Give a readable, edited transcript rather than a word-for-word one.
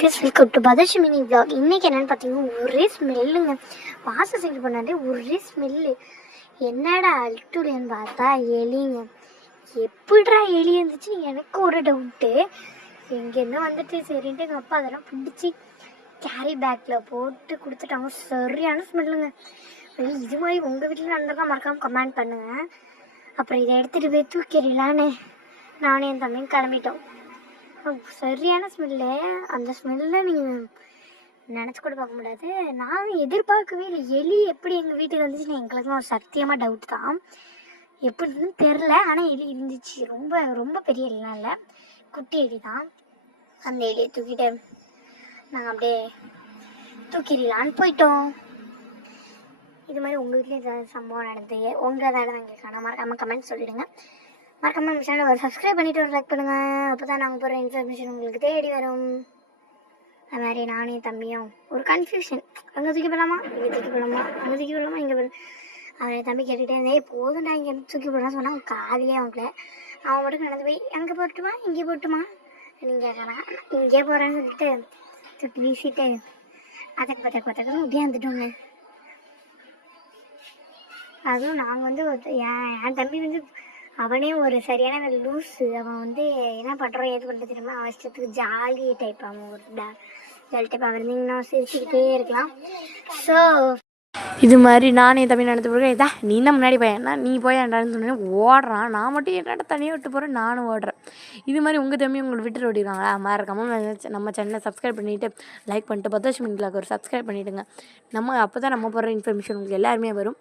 Guys, welcome to Padharshi mini vlog. இன்னைக்கு என்னன்னு பார்த்தீங்கன்னா ஒரே ஸ்மெல்லுங்க. வாசல் சைடு பண்ணாலே ஒரே ஸ்மெல்லு. என்னடா அல்ட்டுடேன்னு பார்த்தா எலிங்க. எப்படிடா எலி இருந்துச்சு எனக்கு ஒரு டவுட்டு. எங்கேருந்து வந்துட்டு சரின்ட்டு எங்கள் அப்பா அதெல்லாம் பிடிச்சி கேரி பேக்கில் போட்டு கொடுத்துட்டாங்க. சரியான ஸ்மெல்லுங்க. இது மாதிரி உங்கள் வீட்டில் நடந்ததான் மறக்காமல் கமெண்ட் பண்ணுங்கள். அப்புறம் இதை எடுத்துகிட்டு போய் தூக்கிடலான்னு நானும் என் தம்பியும் கிளம்பிட்டோம். சரியான ஸ்மெல்லு. அந்த ஸ்மெல்லை நீங்கள் நினச்சி கூட பார்க்க முடியாது. நான் எதிர்பார்க்கவே இல்லை. எலி எப்படி எங்கள் வீட்டுக்கு வந்துச்சுன்னு எங்களுக்கும் ஒரு சத்தியமாக டவுட் தான். எப்படின்னு தெரில. ஆனால் எலி இருந்துச்சு. ரொம்ப ரொம்ப பெரிய எலிலாம் இல்லை, குட்டி எலி தான். அந்த எலியை தூக்கிட்டு நாங்கள் அப்படியே தூக்கிடலான்னு போயிட்டோம். இது மாதிரி உங்கள் வீட்லேயும் ஏதாவது சம்பவம் நடந்தது உங்கள் ஏதாவது எங்களுக்கு மறக்காமல் கமெண்ட் சொல்லிவிடுங்க. மறக்காம நம்ம சேனலை ஒரு சப்ஸ்கிரைப் பண்ணிவிட்டு ஒரு லைக் பண்ணுங்கள். அப்போ தான் நாங்கள் போகிற இன்ஃபர்மேஷன் உங்களுக்கு தேடி வரும். அது மாதிரி நானும் தம்பியும் ஒரு கன்ஃபியூஷன். அங்கே தூக்கி போடலாமா, இங்கே தூக்கி போடலாமா, அங்கே தூக்கி போடலாமா, இங்கே போட. அவன் தம்பி கேட்டுகிட்டே இருந்தே போதும்டா இங்கே தூக்கி போடலாம் சொன்னால் அவன் காலையே அவங்கள. அவன் மட்டும் நடந்து போய் அங்கே போட்டுமா இங்கே போட்டுமா நீங்கள் கேட்கலாம். இங்கே போகிறேன்னு சொல்லிட்டு தூக்கி வீசிட்டு அதற்கு பத்தக்கு உடையாந்துட்டோங்க. அதுவும் நாங்கள் வந்து என் தம்பி வந்து அவனே ஒரு சரியான லூஸு. அவன் வந்து என்ன பண்ணுறோம் ஏது பண்ணுறது தெரியுமா, அவன் இஷ்டத்துக்கு ஜாலி டைப். அவன் ஒரு ஜாலி டைப். அவன் இருந்தீங்கன்னா சிரிச்சுக்கிட்டே இருக்கலாம். ஸோ இது மாதிரி நானே தம்பி நடந்து போகிறேன். இதா நீ தான் முன்னாடி போயேன்னா நீ போயாண்டான்னு சொன்னேன் ஓடுறான். நான் மட்டும் என்னடா தனியாக விட்டு போகிறேன், நானும் ஓடுறேன். இது மாதிரி உங்கள் தம்பி உங்களை விட்டுட்டு ஓடிடுவாங்களா? மறக்காமல் நம்ம சேனலை சப்ஸ்கிரைப் பண்ணிவிட்டு லைக் பண்ணிட்டு பதர்ஷி மினி vlog ஒரு சப்ஸ்கிரைப் பண்ணிவிடுங்க. அப்போ தான் நம்ம போடுற இன்ஃபர்மேஷன் உங்களுக்கு எல்லாருமே வரும்.